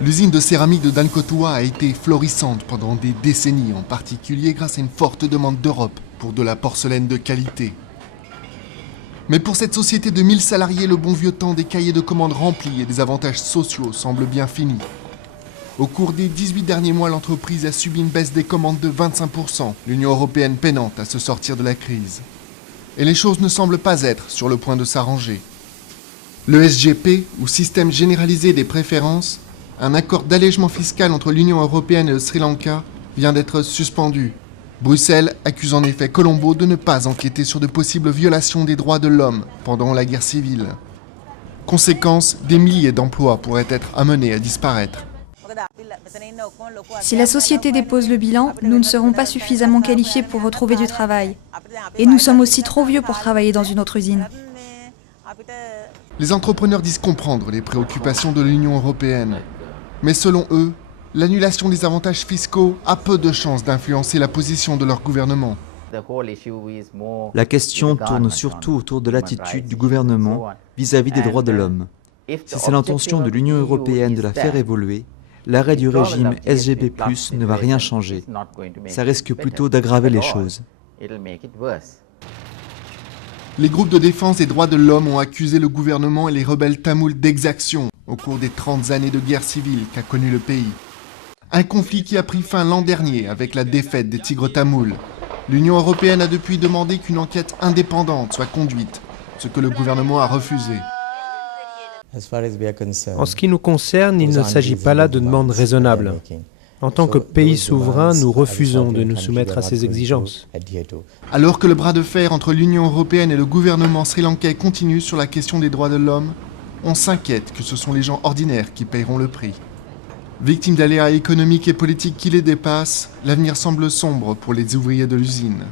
L'usine de céramique de Dankotua a été florissante pendant des décennies, en particulier grâce à une forte demande d'Europe pour de la porcelaine de qualité. Mais pour cette société de 1000 salariés, le bon vieux temps des cahiers de commandes remplis et des avantages sociaux semble bien fini. Au cours des 18 derniers mois, l'entreprise a subi une baisse des commandes de 25%, l'Union européenne peinante à se sortir de la crise. Et les choses ne semblent pas être sur le point de s'arranger. Le SGP, ou Système généralisé des préférences, un accord d'allègement fiscal entre l'Union européenne et le Sri Lanka, vient d'être suspendu. Bruxelles accuse en effet Colombo de ne pas enquêter sur de possibles violations des droits de l'homme pendant la guerre civile. Conséquence, des milliers d'emplois pourraient être amenés à disparaître. Si la société dépose le bilan, nous ne serons pas suffisamment qualifiés pour retrouver du travail. Et nous sommes aussi trop vieux pour travailler dans une autre usine. Les entrepreneurs disent comprendre les préoccupations de l'Union européenne. Mais selon eux, l'annulation des avantages fiscaux a peu de chances d'influencer la position de leur gouvernement. La question tourne surtout autour de l'attitude du gouvernement vis-à-vis des droits de l'homme. Si c'est l'intention de l'Union européenne de la faire évoluer, l'arrêt du régime SGP+, ne va rien changer. Ça risque plutôt d'aggraver les choses. Les groupes de défense des droits de l'homme ont accusé le gouvernement et les rebelles tamouls d'exaction au cours des 30 années de guerre civile qu'a connu le pays. Un conflit qui a pris fin l'an dernier avec la défaite des Tigres tamouls. L'Union européenne a depuis demandé qu'une enquête indépendante soit conduite, ce que le gouvernement a refusé. En ce qui nous concerne, il ne s'agit pas là de demandes raisonnables. En tant que pays souverain, nous refusons de nous soumettre à ces exigences. Alors que le bras de fer entre l'Union européenne et le gouvernement sri-lankais continue sur la question des droits de l'homme, on s'inquiète que ce sont les gens ordinaires qui paieront le prix. Victimes d'aléas économiques et politiques qui les dépassent, l'avenir semble sombre pour les ouvriers de l'usine.